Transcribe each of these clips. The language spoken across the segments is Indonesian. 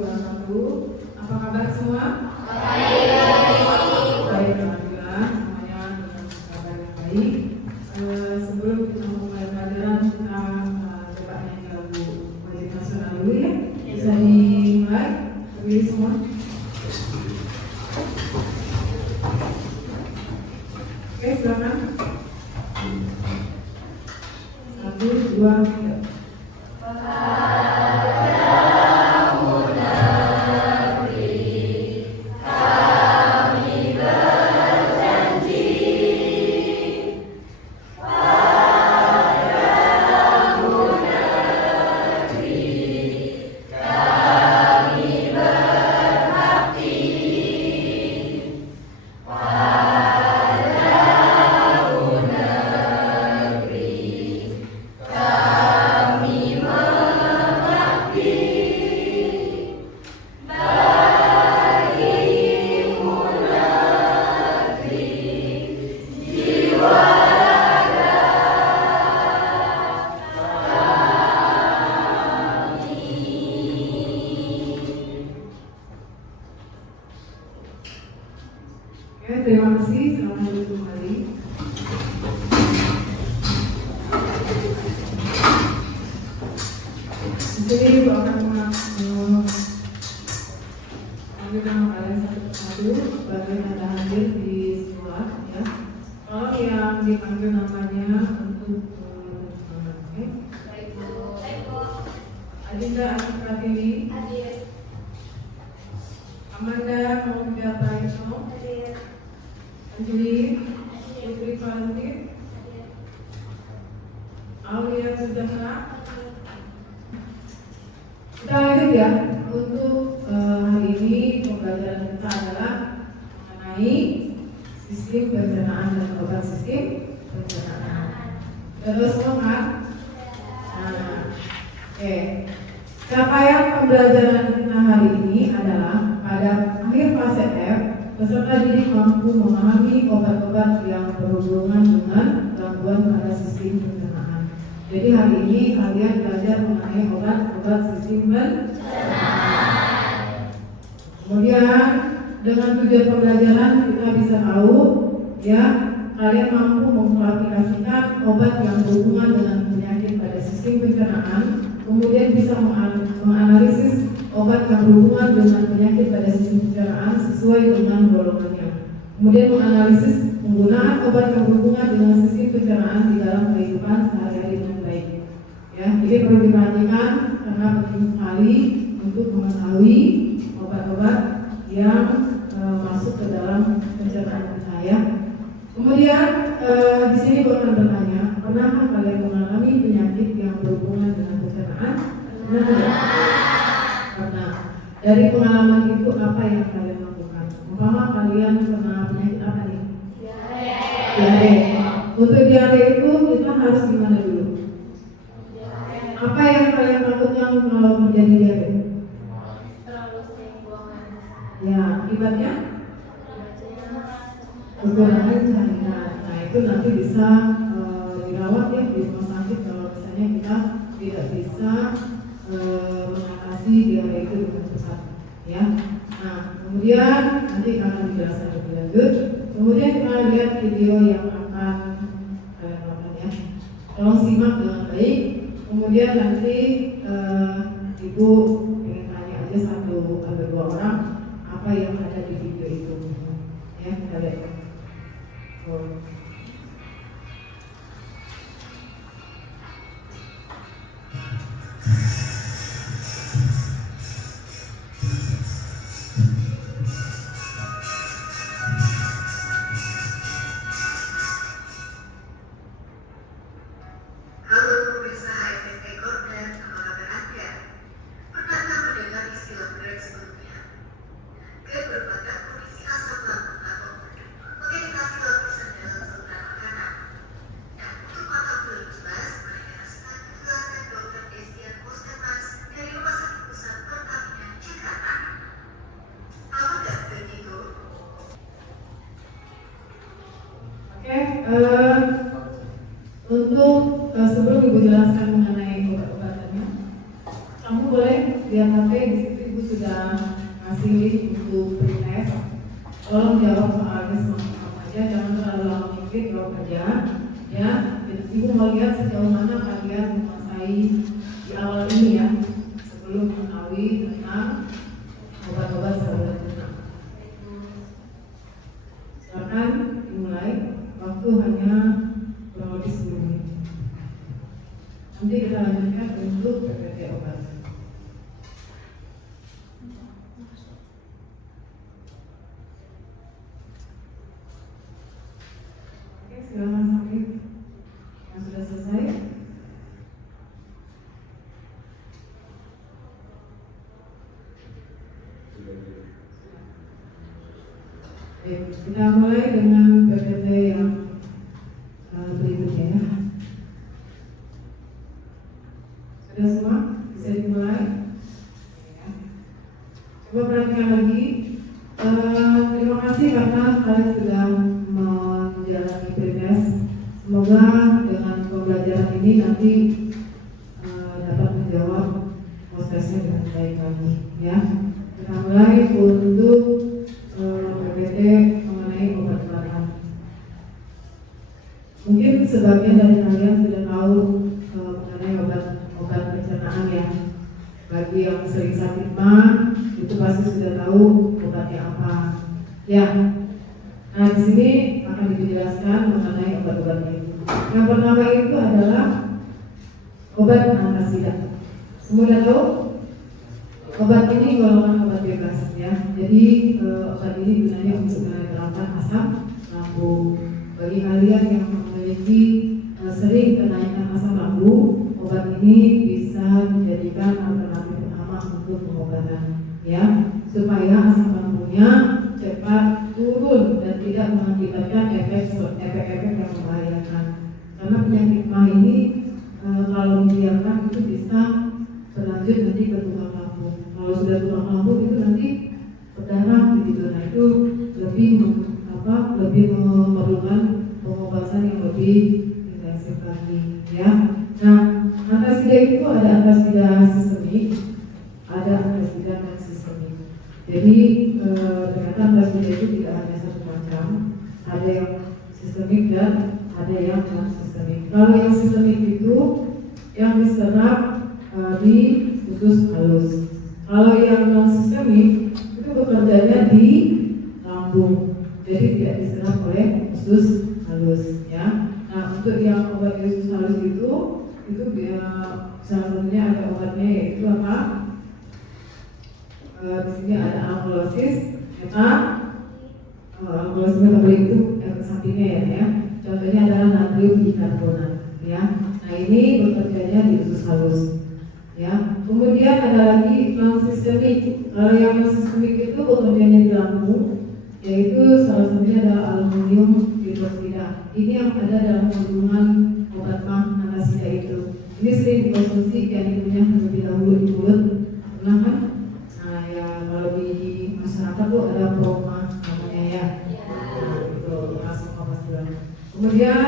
warahmatullahi wabarakatuh. Apa kabar semua? Baik, alhamdulillah semuanya dalam kabar yang baik. Sebelum kita mulai pelajaran, kita coba nyanyi lagu wajib nasional dulu ya. Bisa dimulai, berdiri semua. Oke, silakan. 1, 2, 3. Oke, terima kasih. Selamat datang kembali. Jadi Ibu akan ambil nama kalian satu persatu sebagai tanda hadir di sekolah ya. Kalau yang dipanggil namanya untuk Adinda Asif Pratiwi, hadir. Amanda Maulida Praitno, hadir. Anjali Putri Valentin, Aulia Suzahra. Kita lanjut ya. Untuk hari ini pembelajaran kita adalah mengenai sistem pencernaan dan obat sistem pencernaan. Terus semangat. Oke. Capaian pembelajaran kita hari ini adalah pada akhir fase F, peserta didik mampu memahami obat-obat yang berhubungan dengan gangguan pada sistem pencernaan. Jadi hari ini kalian belajar mengenai obat-obat sistem pencernaan. Kemudian dengan tujuan pembelajaran kita bisa tahu ya, kalian mampu mengklasifikasikan obat yang berhubungan dengan penyakit pada sistem pencernaan. Kemudian bisa menganalisis obat yang berhubungan dengan penyakit pada sistem pencernaan sesuai dengan golongannya. Kemudian menganalisis penggunaan obat yang berhubungan dengan sistem pencernaan di dalam kehidupan sehari-hari dengan baik. Ya, jadi perlu diperhatikan karena penting sekali untuk mengetahui obat-obat yang masuk ke dalam pencernaan kita ya. Kemudian di sini gue akan bertanya, pernahkah kalian mengalami penyakit yang berhubungan dengan pencernaan? Pernah tidak? Pernah. Dari pengalaman itu apa yang kalian lakukan? Umpama kalian pernah penyakit apa nih? Diare. Untuk diare itu kita harus gimana dulu? Apa yang kalian lakukan kalau terjadi diare? Terlalu sering buangan. Ya, akibatnya? Kekurangan cairan. Nah itu nanti bisa dirawat ya di rumah sakit kalau misalnya kita tidak bisa mengatasi diare itu dengan cepat ya. Nah kemudian nanti akan dijelaskan lebih lanjut. Kemudian kita lihat video yang akan kalian lakukan ya. Tolong simak dengan baik. Kemudian nanti ibu ingin tanya aja 1 atau 2 orang apa yang ada di video itu ya, kita lihat. Untuk sebelum ibu jelaskan mengenai obat-obatannya, kamu boleh lihat HP di situ ibu sudah kasih link untuk pretest. Tolong jawab soalnya semua aja, jangan terlalu lama mikir, jawab aja. Ya, Ibu mau lihat sejauh mana kalian menguasai di awal ini ya, sebelum mengetahui tentang obat-obat saluran cerna. Silakan dimulai, waktu hanya kurang lebih 10 menit. Nanti kita lanjutkan untuk PPT obat. Oke, silakan sampai yang sudah selesai. Kita mulai dengan PPT yang berikutnya ya. Sudah semua? Bisa dimulai? Coba perhatikan lagi. Terima kasih karena kalian sudah menjalani pretest. Semoga dengan pembelajaran ini nanti dapat menjawab prosesnya dengan baik lagi ya. Kita mulai untuk PPT mengenai obat-obatan. Mungkin sebagian dari kalian sudah tahu mengenai obat pencernaan ya. Bagi yang sering sakit mah itu pasti sudah tahu obatnya apa. Ya. Nah di sini akan dijelaskan mengenai obat-obatnya itu. Yang pertama itu adalah obat antasida. Semua sudah tahu? Obat ini golongan obat bebas ya. Jadi obat ini gunanya untuk menenangkan asam lambung. Bagi kalian yang memiliki sering kenaikan asam lambung, obat ini bisa dijadikan alternatif utama untuk pengobatan ya, supaya asam lambungnya cepat turun dan tidak mengakibatkan efek-efek yang membahayakan. Karena penyakit mah ini kalau dibiarkan itu bisa berlanjut nanti ke tulang lambung. Kalau sudah tulang lambung itu nanti berdarah begitu. Nah itu lebih memerlukan pengobatan yang lebih intensif lagi ya. Nah antasida itu ada antasida sistemik, ada antasida non sistemik. Jadi ternyata antasida itu tidak hanya satu macam, ada yang sistemik dan ada yang non sistemik. Kalau yang sistemik itu yang diserap di usus halus. Kalau yang non sistemik itu bekerjanya di lambung, jadi tidak diserap oleh usus halus ya. Nah untuk yang obat usus halus itu salah satunya ada obatnya yaitu apa? Di sini ada alkalosis, alkalosis metabolik itu sampingnya ya. Contohnya adalah natrium bikarbonat ya. Nah ini bekerjanya di usus halus ya. Kemudian ada lagi non sistemik. Kalau yang non sistemik itu bekerjanya di lambung, yaitu salah satunya adalah aluminium hidroksida. Ini yang ada dalam kandungan obat mah antasida itu. Ini sering dikonsumsi cyanidumnya terlebih dahulu di mulut, pernah kan? Nah ya kalau di masyarakat tuh ada proma namanya ya. Nah itu langsung pasti. Kemudian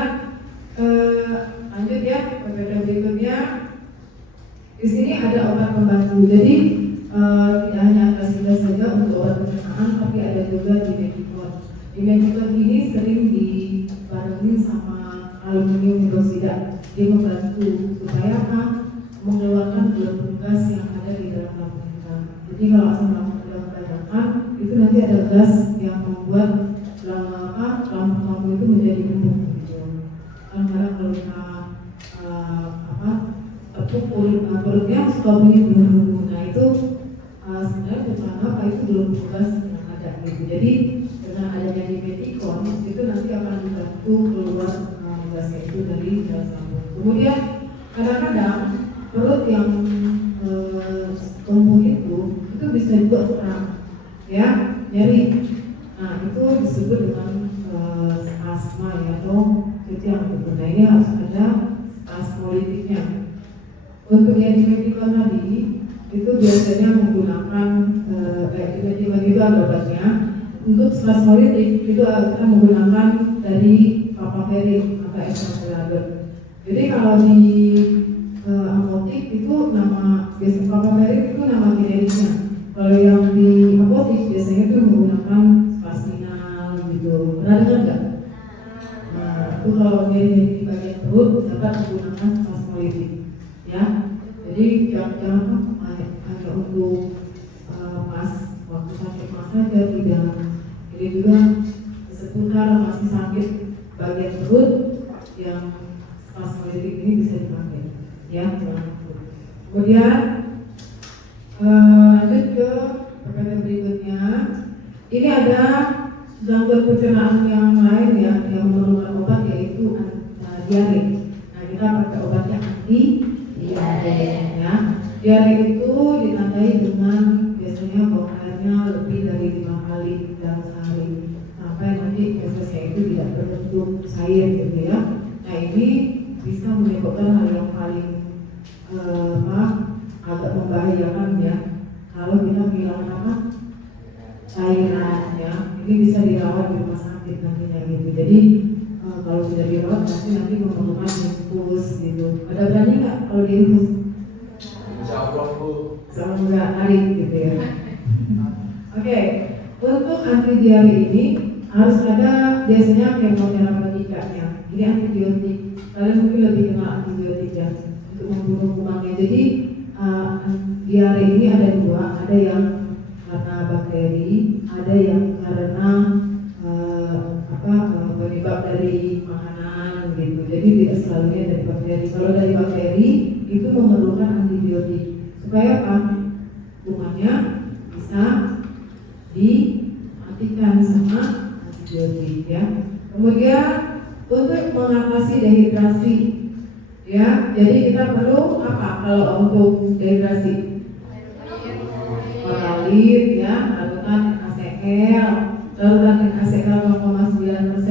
lanjut ya PPT berikutnya. Di sini ada obat pembantu. Jadi tidak hanya antasida saja untuk obat pencernaan, tapi ada juga dimethicone. Dimethicone ini sering dibarengi sama aluminium hidroksida. Dia membantu supaya apa? Mengeluarkan gelembung gas yang ada di dalam lambung kita. Jadi kalau asam lambung kita kebanyakan, itu nanti ada gas yang membuat lambung itu menjadi gembung gitu. Kadang-kadang kalau kita perutnya suka bunyi belum. Nah itu sebenarnya bukan apa, itu belum gas yang ada gitu. Jadi dengan adanya dimethicone itu nanti akan membantu keluar gasnya itu dari dalam lambung. Kemudian kadang-kadang perut yang tumbuh itu bisa juga kram ya, nyeri. Nah itu disebut dengan asma ya, atau itu yang berbeda. Ini harus ada spasmolitiknya. Untuk yang dimethicone tadi itu biasanya menggunakan dimethicone itu ada obatnya. Untuk spasmolitik itu kita menggunakan dari papaverin atau esomeprazole. Jadi kalau di apotek itu nama biasa papaverin itu nama generiknya. Kalau saja tidak. Jadi juga seputar masih sakit bagian perut yang spasmodic ini bisa dipakai, ya. Kemudian lanjut ke perkara berikutnya. Ini ada gangguan pencernaan yang lain ya, yang memerlukan obat, yaitu diare. Nah, kita pakai obatnya anti diare ya. Diare itu ditandai dengan biasanya buang airnya lebih dari 5 kali dalam sehari, sampai nanti fesesnya itu tidak berbentuk cair gitu ya. Nah, ini bisa menyebabkan hal yang paling agak membahayakan ya, kalau kita kehilangan apa? Cairan ya. Ini bisa dirawat di rumah sakit nantinya gitu. Jadi kalau sudah dirawat nanti memerlukan infus gitu. Ada berani nggak kalau diinfus? Insyaallah Bu. Sama nggak tarik gitu ya. Oke, untuk anti diare ini harus ada biasanya kemoterapeutikanya. Ini antibiotik. Kalian mungkin lebih kenal antibiotik ya, untuk membunuh kumannya. Jadi diare ini ada dua, ada yang karena bakteri, ada yang karena penyebab dari makanan gitu. Jadi tidak selalunya dari bakteri. Kalau dari bakteri itu memerlukan antibiotik supaya apa? Kumannya bisa dimatikan sama antibiotik ya. Kemudian untuk mengatasi dehidrasi ya, jadi kita perlu apa kalau untuk dehidrasi? Oralit ya, larutan NaCl. Larutan NaCl 0,9%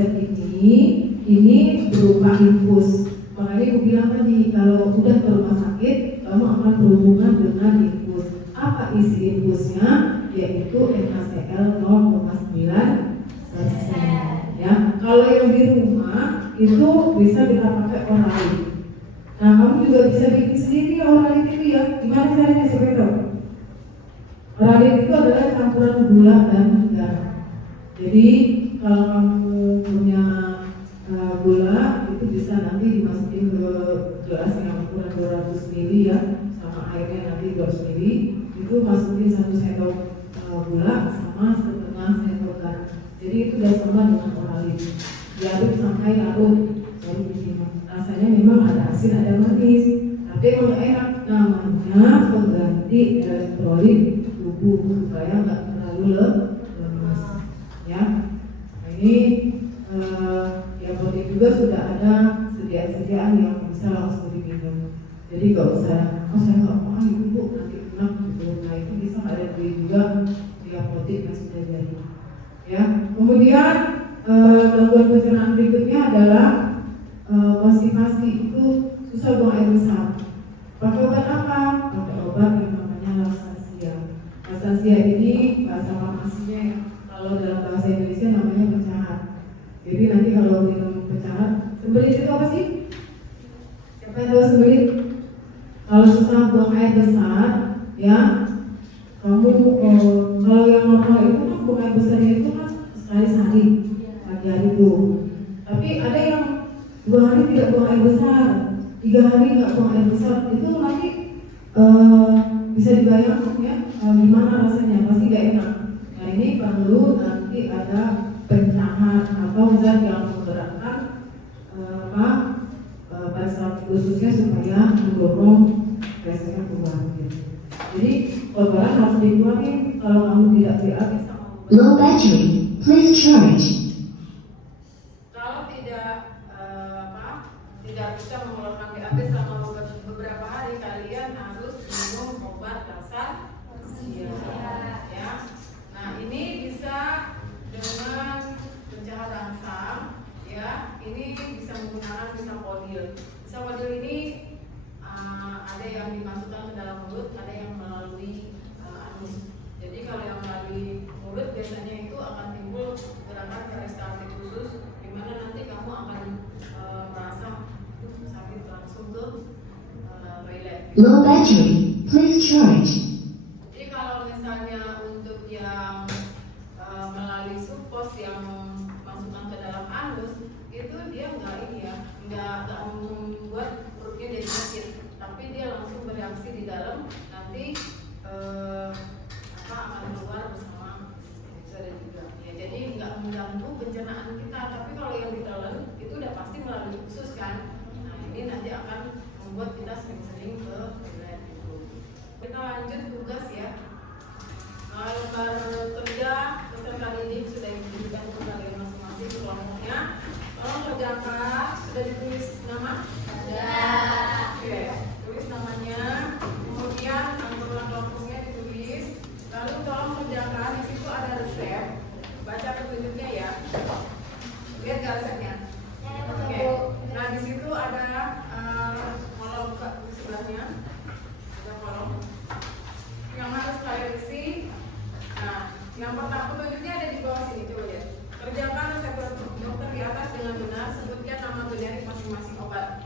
ini berupa infus. Makanya aku bilang tadi, kalau udah ke rumah sakit kamu akan berhubungan dengan infus. Apa isi infusnya? Yaitu NaCl 0,9%. Ya, kalau yang di rumah itu bisa kita pakai oralit. Nah, kamu juga bisa bikin sendiri oralit itu ya. Gimana caranya siapa tahu? Oralit itu adalah campuran gula dan garam. Jadi kalau kamu punya gula itu bisa nanti dimasukin ke gelas yang ukuran 200 ml ya, sama airnya nanti 200 ml. Itu masukin 1 sendok gula sama setengah sendok garam. Jadi itu udah sama dengan oralit. Diaduk sampai larut baru diminum. Rasanya memang ada asin ada manis, tapi emang enak. Namanya pengganti elektrolit tubuh supaya nggak terlalu lemas ya. Nah, ini yang penting juga sudah ada sediaan yang bisa langsung diminum. Jadi nggak usah saya nggak mau ibu nanti enak gitu. Nah, itu bisa ada beli juga di apotek yang sudah jadi ya. Kemudian gangguan pencernaan berikutnya adalah konstipasi. Itu susah buang air besar. Pakai obat apa? Pakai obat yang namanya Laksasia. Laksasia ini bahasa farmasinya ya, kalau dalam bahasa Indonesia namanya pencahat. Jadi nanti kalau minum pencahat, sembelit itu apa sih? Siapa yang tahu sembelit? Kalau susah buang air besar, ya kamu kalau yang normal itu kan buang air besarnya itu kan sekali sehari, pagi hari itu. Tapi ada yang 2 hari tidak buang air besar, 3 hari nggak buang air besar, itu nanti bisa dibayangkan ya gimana rasanya, pasti nggak enak. Nah, ini perlu nanti ada pencahat atau zat yang menggerakkan pada saat khususnya supaya mendorong fesesnya keluar. Jadi kotoran harus dikeluarin. Kalau kamu tidak BAB sama Low battery, please charge. kalau tidak bisa mengeluarkan BAB selama beberapa hari, kalian harus minum obat dasar ya. Nah, ini bisa dengan pencahat rangsang ya. Ini bisa menggunakan misalpodil. Misalpodil ini ada yang dimasukkan ke dalam mulut, ada yang melalui anus. Jadi kalau yang melalui mulut biasanya itu akan timbul gerakan peristaltik khusus, di mana nanti kamu akan merasa sakit langsung ke toilet. Low battery, please charge. Jadi kalau misalnya untuk yang melalui supos yang masukkan ke dalam anus, itu dia nggak membuat perutnya jadi sakit, tapi dia langsung bereaksi di dalam, nanti akan keluar bersama. pencernaan kita. Tapi kalau yang ditelan itu udah pasti melalui usus kan. Nah ini nanti akan membuat kita sering-sering ke toilet gitu. Kita lanjut tugas ya. Lembar kerja peserta didik sudah diberikan ke kalian masing-masing kelompoknya. Tolong kerjakan. Sudah ditulis nama? Sudah. Oke, tulis namanya. Kemudian anggaran kelompoknya ditulis. Lalu tolong kerjakan. Di situ ada resep. Baca petunjuknya ya. Lihat gak resepnya? Oke. Nah di situ ada kolom di sebelahnya. Ada kolom yang harus kalian isi. Nah, yang pertama petunjuknya ada di bawah sini, coba lihat. Kerjakan resep dokter di atas dengan benar, sebutkan nama generik masing-masing obat.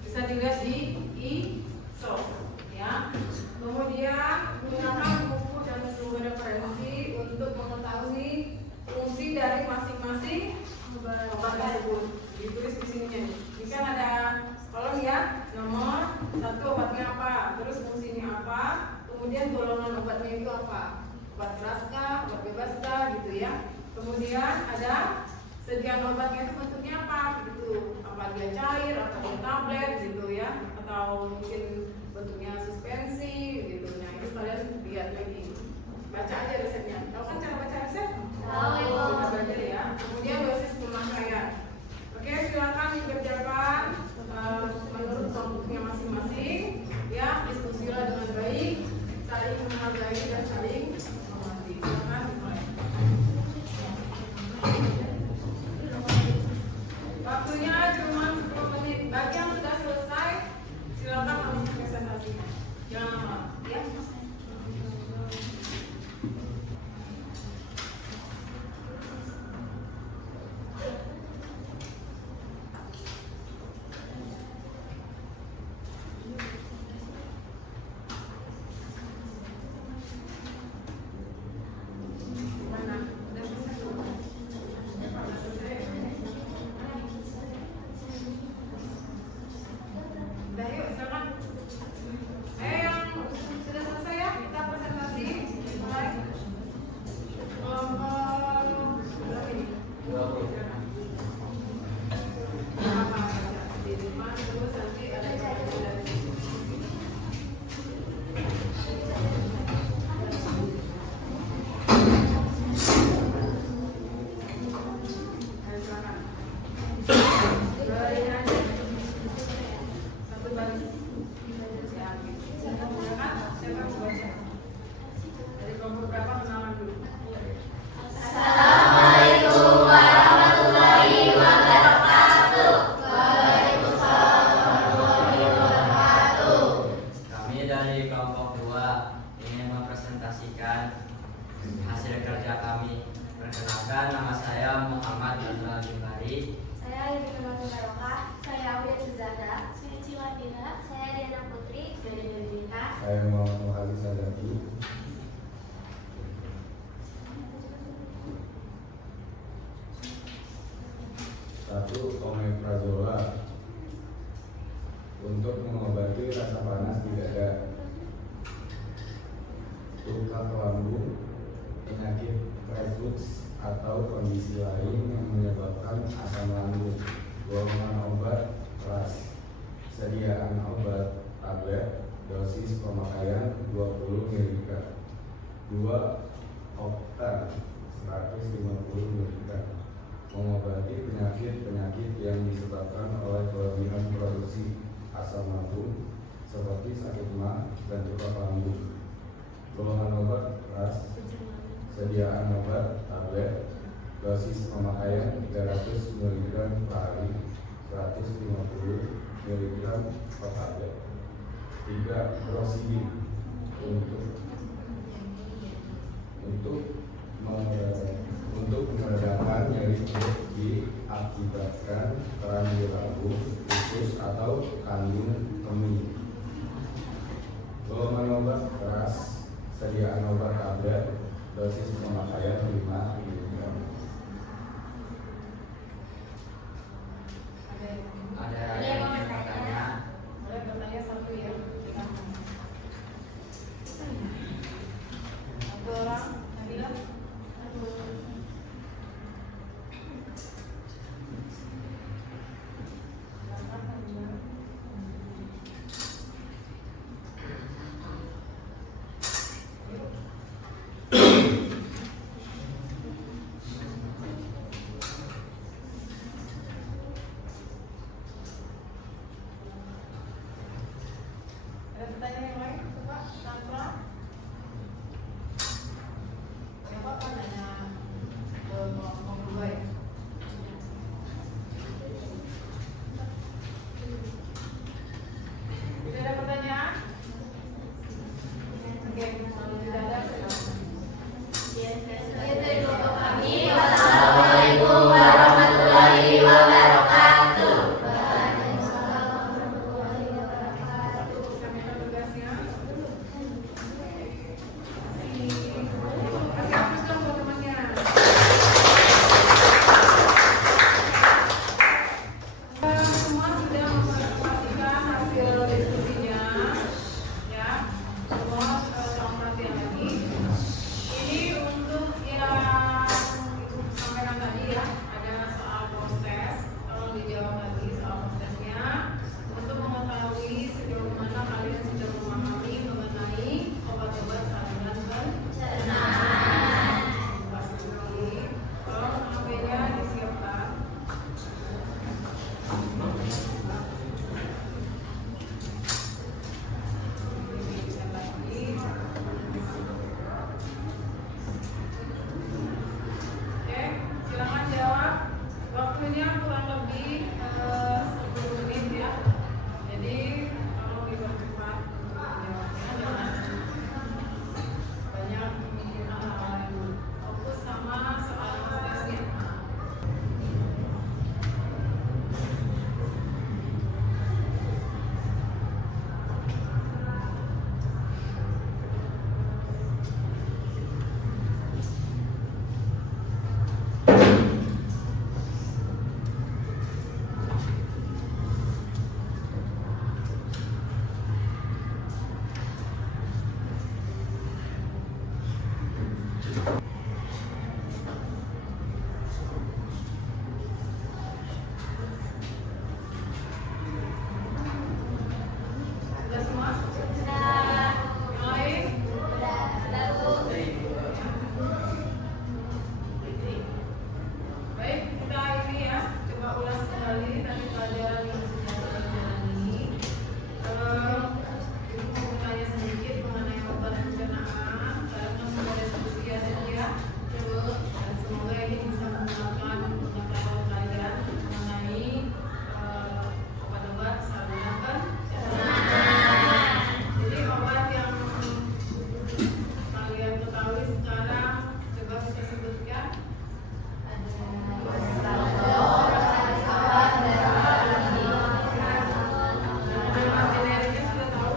Bisa dilihat di e-source, ya. Kemudian gunakan buku dan sumber referensi untuk mengetahui fungsi dari masing-masing obat tersebut. Ditulis di sininya nih. Ini kan ada kolom ya, nomor 1 obatnya apa, terus fungsinya apa, kemudian golongan obatnya itu apa. Obat keras kah, obat bebas kah, gitu ya. Kemudian ada sediaan obatnya itu bentuknya apa, gitu. Apa dia cair, atau dia tablet, gitu ya. Atau mungkin bentuknya suspensi, gitu. Nah itu kalian lihat lagi. Baca aja resepnya. Tahu kan cara baca resep? Tahu, Ibu. Kita belajar ya. Kemudian dosis pemakaian. Oke, silakan dikerjakan menurut kelompoknya masing-masing. Ya, diskusilah dengan baik, saling menghargai dan saling menghormati. Silakan dimulai. Waktunya cuma 10 menit. Bagi yang sudah selesai, silakan langsung presentasinya. Jangan lama, ya. Udah yuk, silakan. Yang sudah selesai ya, kita presentasi. Mulai. Kelompok berapa ini? 20. Apa aja? Di depan terus nanti ada yang dari sini. Ayo silakan. Berikan aja. Satu baris. Ya, silakan. Siapa yang mau baca? Dari kelompok berapa kenalan dulu? Assalamualaikum warahmatullahi wabarakatuh. Kami dari kelompok 2 ingin mempresentasikan hasil kerja kami. Perkenalkan, nama saya Muhammad Abdul Jumari. Saya Yudhima Barokah. Saya Aulia Suzada. Saya Ciwadina. Saya Diana Putri. Saya Dewi. Saya Muhammad Ali Sadaki. Satu, omeprazole untuk mengobati rasa panas di dada, luka lambung, penyakit reflux atau kondisi lain yang menyebabkan asam lambung. Golongan obat keras, sediaan obat tablet, dosis pemakaian 20 mg. 2 oktan 150 mg. Mengobati penyakit-penyakit yang disebabkan oleh kelebihan produksi asam lambung seperti sakit mah dan luka lambung. Golongan obat keras, sediaan obat tablet, dosis pemakaian 300 mg per hari, 150 mg per tablet. 3 prosidin untuk meredakan nyeri perut diakibatkan keran di lambung, usus atau kandung kemih. Golongan obat keras, sediaan obat tablet, dosis pemakaian 5 mg. Ada yang ingin bertanya? Boleh bertanya satu ya. Satu orang, Nabila. Sudah semua? Sudah. Yang lain? Sudah. Baik, kita ini ya, coba ulas kembali tadi pelajaran yang sudah kita jalani. Ibu mau bertanya sedikit mengenai obat pencernaan. Karena sudah diskusi ya tadi ya. Dan semoga ini bisa menggunakan pengetahuan kalian mengenai obat-obat saluran pencernaan. Jadi obat yang kalian ketahui sekarang, coba bisa sebutkan. Nama generiknya sudah tahu?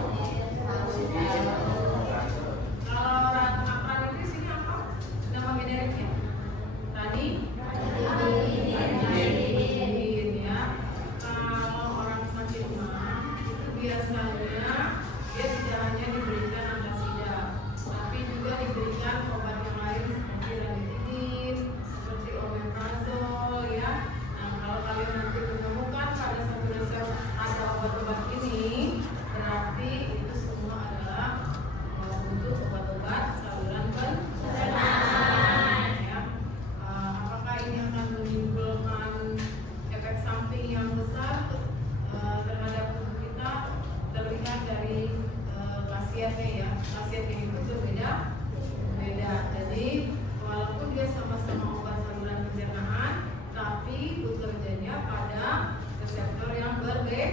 Kalau orang akran itu sini apa? Nama generiknya? Tadi? Ranitidin ya. Kalau orang sakit mah itu biasanya dia tidak hanya diberikan antasida, tapi juga diberikan obat yang lain seperti ranitidin, seperti omeprazol ya. Nah, kalau kalian nanti menemukan pada satu resep ada obat-obat ini, berarti itu semua adalah untuk obat-obat saluran pencernaan ya. Apakah ini akan menimbulkan efek samping yang besar terhadap tubuh kita? Terlihat dari khasiatnya ya. Khasiatnya itu berbeda. Jadi walaupun dia sama-sama obat saluran pencernaan, tapi bekerjanya pada reseptor yang berbeda.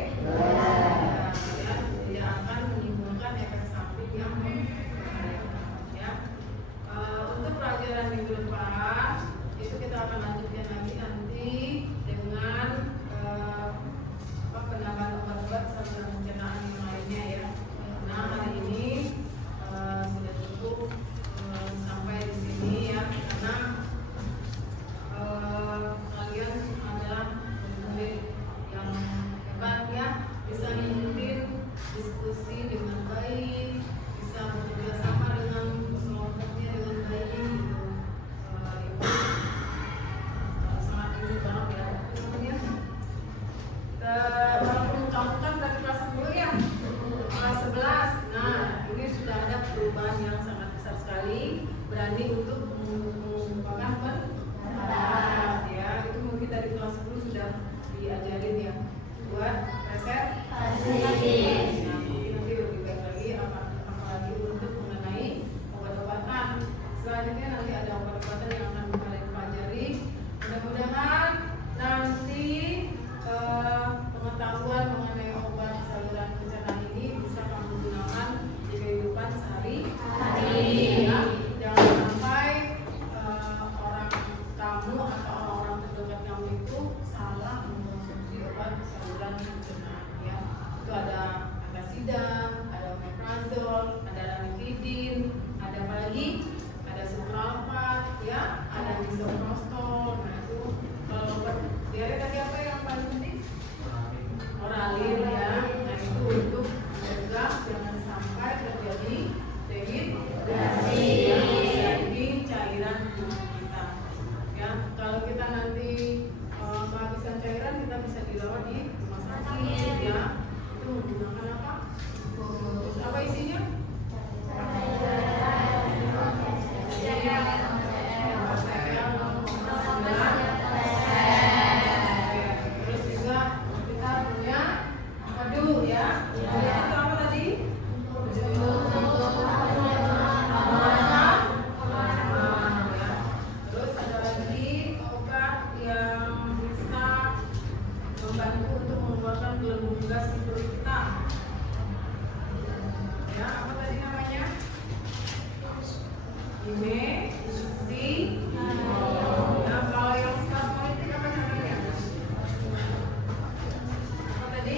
Ya, tidak akan menimbulkan efek samping yang membahayakan ya. Untuk pelajaran minggu depan itu kita akan lanjutkan lagi nanti dengan penambahan obat-obat saluran pencernaan yang lainnya ya. Nah, hari ini sudah cukup sampai di sini ya, karena kalian adalah murid yang hebat ya, bisa ngikutin diskusi dengan baik, bisa bekerja sama dengan kelompoknya dengan baik gitu. Ibu sangat ingin banget ya. Kemudian mencontohkan dari kelas 10 ya, kelas 11. Nah, ini sudah ada perubahan yang sangat besar sekali, berani untuk mengungkapkan pendapat ya. Itu mungkin dari kelas 10 sudah diajarin ya, buat resep. Nah, mungkin nanti lebih baik lagi, apalagi untuk mengenai obat-obatan. Selanjutnya nanti ada obat-obatan yang akan kalian pelajari. Mudah-mudahan nanti pengetahuan mengenai obat saluran pencernaan ini bisa kamu gunakan di kehidupan sehari-hari ya. Jangan sampai orang kamu atau orang-orang terdekat kamu itu salah mengkonsumsi obat saluran pencernaan ya. Itu ada antasida, ada omeprazol, ada ranitidin, ada apa lagi? Ada supralfat ya, ada misoprostol. Nah, itu kalau obat diare tadi apa yang paling penting? Oralin ya. Nah, itu untuk mencegah jangan sampai terjadi dehidrasi di cairan tubuh kita ya. Kalau kita nanti kehabisan cairan, kita bisa dirawat di rumah sakit ya. Itu menggunakan apa? Apa isinya? Terus juga kita punya madu ya. Madu itu apa tadi? Terus ada lagi obat yang bisa membantu untuk mengeluarkan gelembung gas di perut kita. Ya, apa tadi namanya? Nah, kalau yang spasmodic apa namanya? Apa tadi?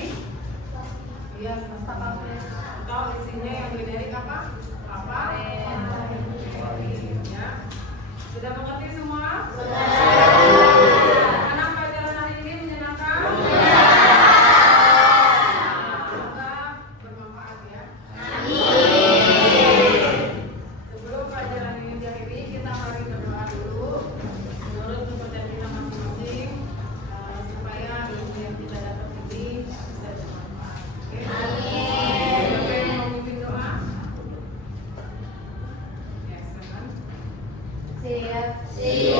Iya, spasmodic. Atau isinya yang generik apa? Ya. Sudah mengerti semua? Anak pelajaran hari ini menyenangkan? Semoga bermanfaat ya. Sebelum pelajaran ini diakhiri, kita Siap.